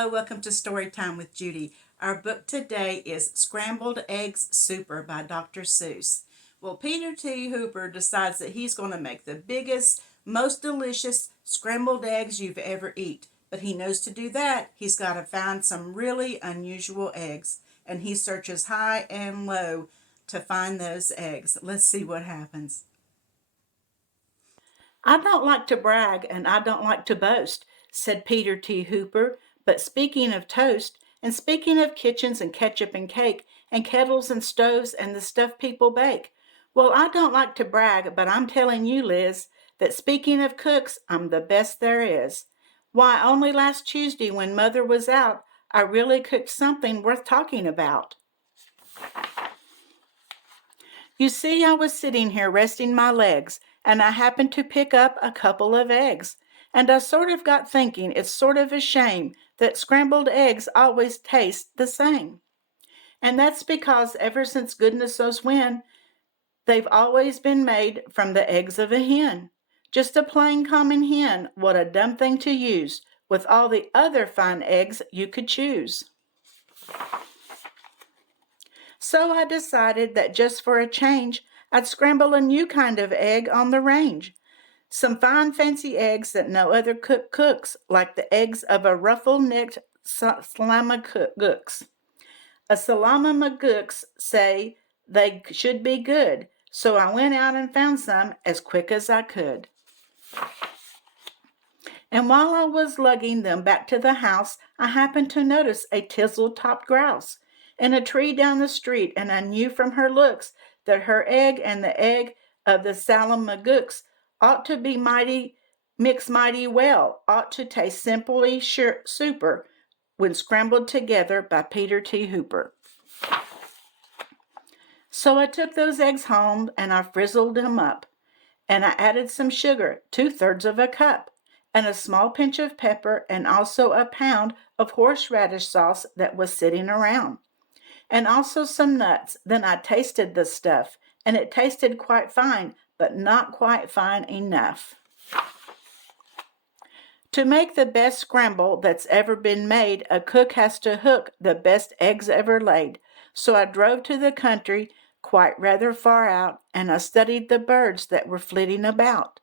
Hello, welcome to Story Time with Judy. Our book today is Scrambled Eggs Super by Dr. Seuss. Well, Peter T. Hooper decides that he's going to make the biggest, most delicious scrambled eggs you've ever eaten. But he knows to do that, he's got to find some really unusual eggs. And he searches high and low to find those eggs. Let's see what happens. I don't like to brag and I don't like to boast, said Peter T. Hooper. But speaking of toast, and speaking of kitchens and ketchup and cake, and kettles and stoves and the stuff people bake, well, I don't like to brag, but I'm telling you, Liz, that speaking of cooks, I'm the best there is. Why, only last Tuesday when Mother was out, I really cooked something worth talking about. You see, I was sitting here resting my legs, and I happened to pick up a couple of eggs. And I sort of got thinking it's sort of a shame that scrambled eggs always taste the same. And that's because ever since goodness knows when, they've always been made from the eggs of a hen. Just a plain common hen, what a dumb thing to use, with all the other fine eggs you could choose. So I decided that just for a change, I'd scramble a new kind of egg on the range. Some fine fancy eggs that no other cook cooks, like the eggs of a ruffle-necked salamagooks. A salamagooks say they should be good, so I went out and found some as quick as I could. And while I was lugging them back to the house, I happened to notice a tizzle-topped grouse in a tree down the street, and I knew from her looks that her egg and the egg of the salamagooks ought to be mixed mighty well, ought to taste simply super when scrambled together by Peter T. Hooper. So I took those eggs home and I frizzled them up, and I added some sugar, 2/3 of a cup, and a small pinch of pepper, and also a pound of horseradish sauce that was sitting around, and also some nuts. Then I tasted the stuff, and it tasted quite fine, but not quite fine enough. To make the best scramble that's ever been made, a cook has to hook the best eggs ever laid. So I drove to the country, quite rather far out, and I studied the birds that were flitting about.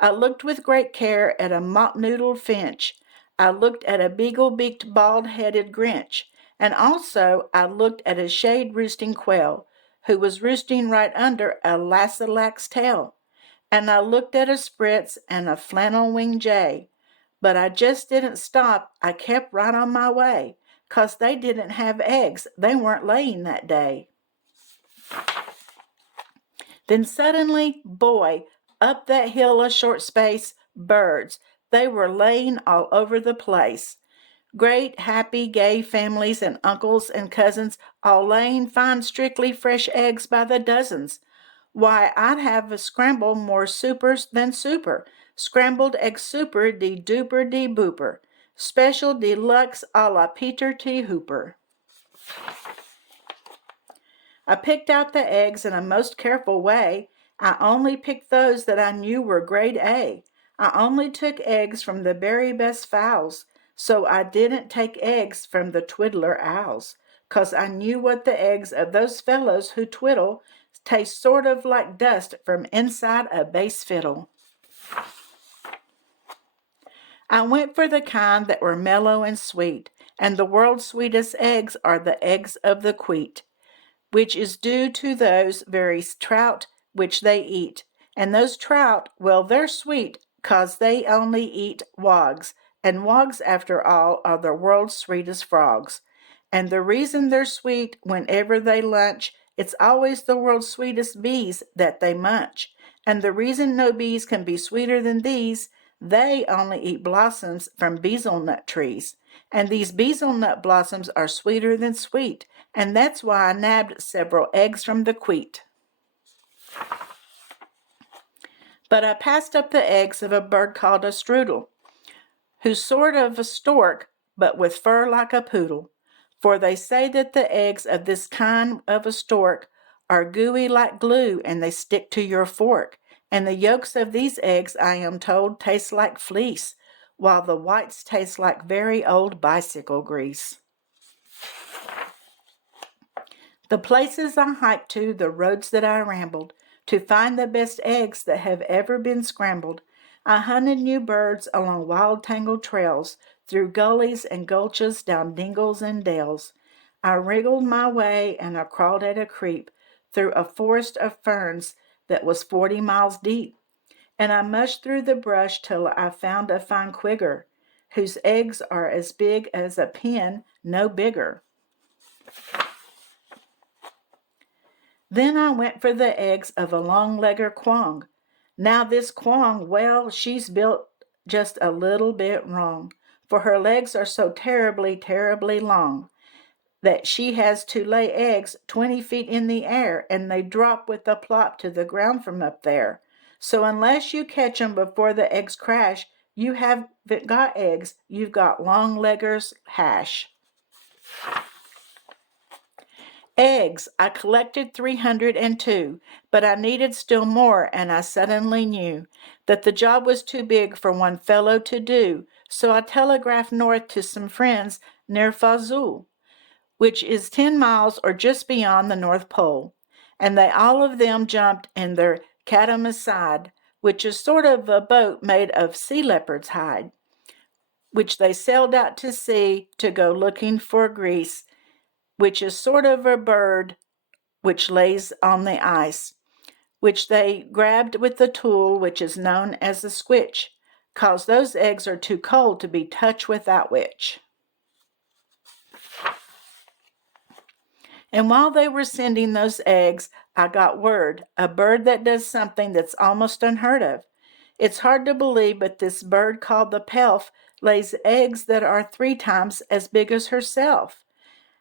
I looked with great care at a mock-noodled finch. I looked at a beagle-beaked bald-headed grinch. And also I looked at a shade-roosting quail, who was roosting right under a lassalax tail. And I looked at a spritz and a flannel-winged jay. But I just didn't stop. I kept right on my way, 'cause they didn't have eggs. They weren't laying that day. Then suddenly, boy, up that hill a short space, birds. They were laying all over the place. Great, happy, gay families and uncles and cousins, all laying fine, strictly fresh eggs by the dozens. Why, I'd have a scramble more supers than super. Scrambled egg super de duper de booper. Special deluxe a la Peter T. Hooper. I picked out the eggs in a most careful way. I only picked those that I knew were grade A. I only took eggs from the very best fowls, so I didn't take eggs from the twiddler owls, 'cause I knew what the eggs of those fellows who twiddle taste sort of like dust from inside a bass fiddle. I went for the kind that were mellow and sweet, and the world's sweetest eggs are the eggs of the queet, which is due to those very trout which they eat. And those trout, well, they're sweet, 'cause they only eat wogs, and wogs, after all, are the world's sweetest frogs. And the reason they're sweet whenever they lunch, it's always the world's sweetest bees that they munch. And the reason no bees can be sweeter than these, they only eat blossoms from beezelnut trees. And these beezelnut blossoms are sweeter than sweet, and that's why I nabbed several eggs from the queet. But I passed up the eggs of a bird called a strudel, who's sort of a stork, but with fur like a poodle. For they say that the eggs of this kind of a stork are gooey like glue, and they stick to your fork. And the yolks of these eggs, I am told, taste like fleece. while the whites taste like very old bicycle grease. The places I hiked to, the roads that I rambled, to find the best eggs that have ever been scrambled. I hunted new birds along wild tangled trails, through gullies and gulches, down dingles and dales. I wriggled my way and I crawled at a creep, through a forest of ferns that was 40 miles deep. And I mushed through the brush till I found a fine quigger, whose eggs are as big as a pin, no bigger. Then I went for the eggs of a long-legger quong. Now this quong, well, she's built just a little bit wrong, for her legs are so terribly, terribly long that she has to lay eggs 20 feet in the air, and they drop with a plop to the ground from up there. So unless you catch 'em before the eggs crash, you haven't got eggs, you've got long-leggers hash. Eggs, I collected 302, but I needed still more, and I suddenly knew that the job was too big for one fellow to do, so I telegraphed north to some friends near Fazul, which is 10 miles or just beyond the North Pole, and they all of them jumped in their catamasside, which is sort of a boat made of sea leopard's hide, which they sailed out to sea to go looking for grease, which is sort of a bird which lays on the ice, which they grabbed with the tool which is known as a squitch, 'cause those eggs are too cold to be touched without which. And while they were sending those eggs, I got word, a bird that does something that's almost unheard of. It's hard to believe, but this bird called the pelf lays eggs that are 3 times as big as herself.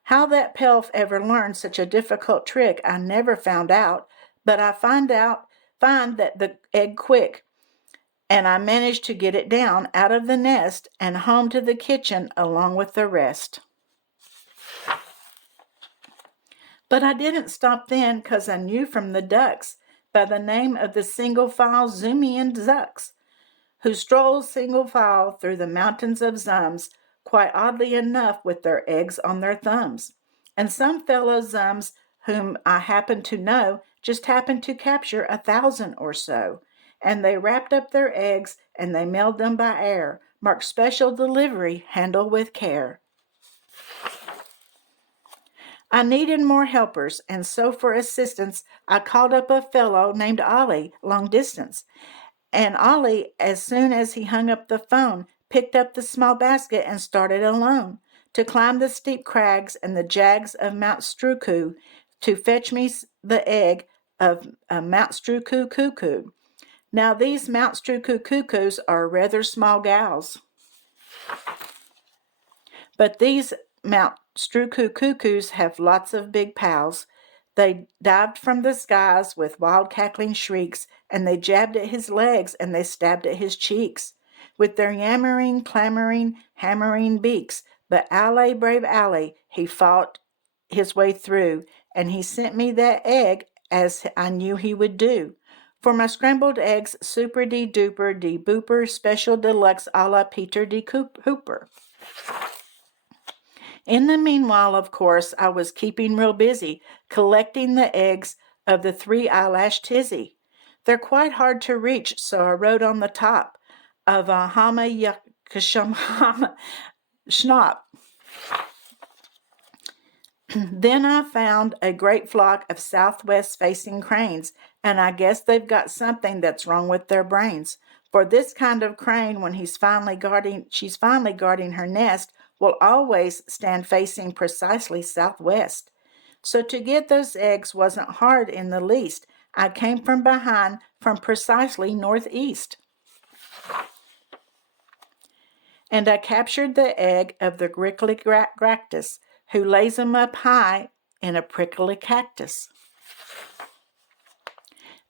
How that pelf ever learned such a difficult trick I never found out, but I find that the egg quick, and I managed to get it down out of the nest and home to the kitchen along with the rest. But I didn't stop then, 'cause I knew from the ducks by the name of the single-file Zoomian ducks, who stroll single file through the mountains of Zums, quite oddly enough with their eggs on their thumbs. And some fellow Zums whom I happen to know just happened to capture 1,000 or so, and they wrapped up their eggs and they mailed them by air, marked special delivery, handle with care. I needed more helpers, and so for assistance I called up a fellow named Ollie long distance. And Ollie, as soon as he hung up the phone, picked up the small basket and started alone to climb the steep crags and the jags of Mount Struku to fetch me the egg of a Mount Struku cuckoo. Now these Mount Struku cuckoos are rather small gals, but these Mount Struku cuckoos have lots of big pals. They dived from the skies with wild cackling shrieks, and they jabbed at his legs and they stabbed at his cheeks with their yammering, clamoring, hammering beaks. But Alley, brave Alley, he fought his way through, and he sent me that egg as I knew he would do. For my scrambled eggs, super de duper de booper, special deluxe a la Peter de Hooper. In the meanwhile, of course, I was keeping real busy, collecting the eggs of the 3 eyelash tizzy. They're quite hard to reach, so I wrote on the top of a Hama Yakasham Schnapp. Then I found a great flock of southwest-facing cranes, and I guess they've got something that's wrong with their brains. For this kind of crane, when she's finally guarding her nest, will always stand facing precisely southwest. So to get those eggs wasn't hard in the least. I came from behind, from precisely northeast. And I captured the egg of the grickly gractus, who lays 'em up high in a prickly cactus.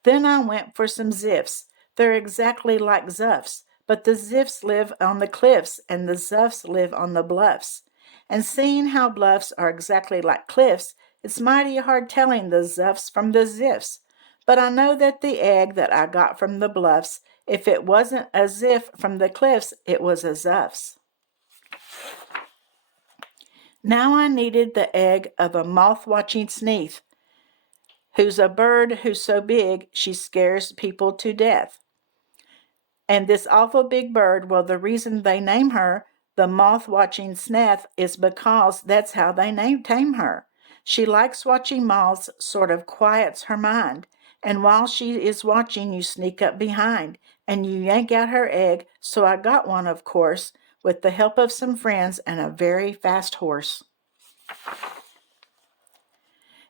Then I went for some ziffs. They're exactly like zuffs, but the ziffs live on the cliffs and the zuffs live on the bluffs. And seeing how bluffs are exactly like cliffs, it's mighty hard telling the zuffs from the ziffs. But I know that the egg that I got from the bluffs If it wasn't a ziff from the cliffs, it was a zuffs. Now I needed the egg of a moth-watching sneath, who's a bird who's so big she scares people to death. And this awful big bird, well, the reason they name her the moth-watching snath is because that's how they tame her. She likes watching moths, sort of quiets her mind. And while she is watching, you sneak up behind and you yank out her egg. So I got one, of course, with the help of some friends and a very fast horse.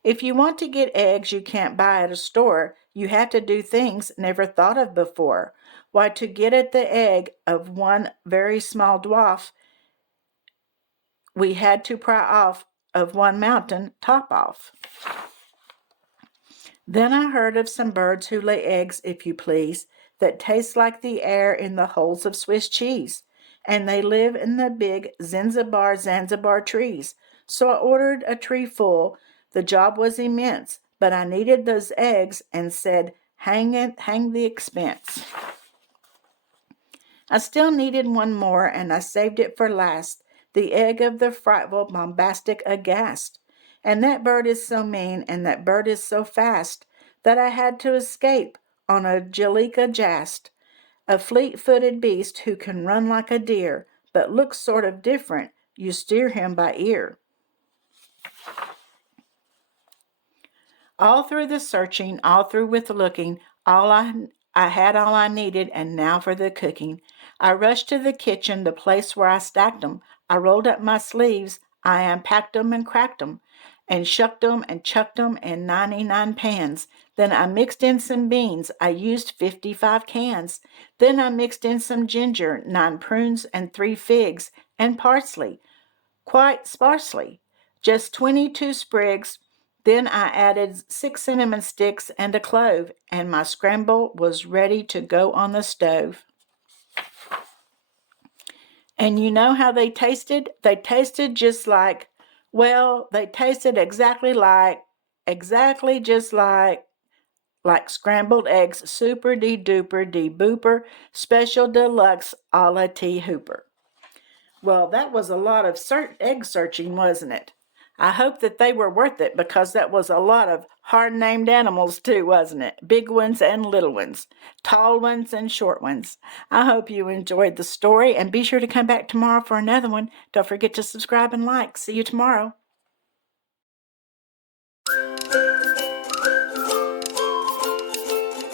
If you want to get eggs you can't buy at a store, you have to do things never thought of before. Why, to get at the egg of one very small dwarf, we had to pry off of one mountain top off. Then I heard of some birds who lay eggs, if you please, that taste like the air in the holes of Swiss cheese, and they live in the big Zanzibar trees. So I ordered a tree full. The job was immense, but I needed those eggs and said, hang the expense. I still needed one more, and I saved it for last, the egg of the frightful, bombastic, aghast. And that bird is so mean, and that bird is so fast, that I had to escape on a Jalika Jast, a fleet-footed beast who can run like a deer, but looks sort of different. You steer him by ear. All through the searching, all through with the looking, I had all I needed, and now for the cooking. I rushed to the kitchen, the place where I stacked 'em. I rolled up my sleeves, I unpacked 'em and cracked 'em, and shucked 'em and chucked 'em in 99 pans. Then I mixed in some beans, I used 55 cans. Then I mixed in some ginger, 9 prunes and 3 figs, and parsley, quite sparsely, just 22 sprigs. Then I added 6 cinnamon sticks and a clove, and my scramble was ready to go on the stove. And you know how they tasted? They tasted just like, well, they tasted exactly just like scrambled eggs, super de duper de booper, special deluxe a la T Hooper. Well, that was a lot of egg searching, wasn't it? I hope that they were worth it, because that was a lot of hard-named animals too, wasn't it? Big ones and little ones, tall ones and short ones. I hope you enjoyed the story, and be sure to come back tomorrow for another one. Don't forget to subscribe and like. See you tomorrow.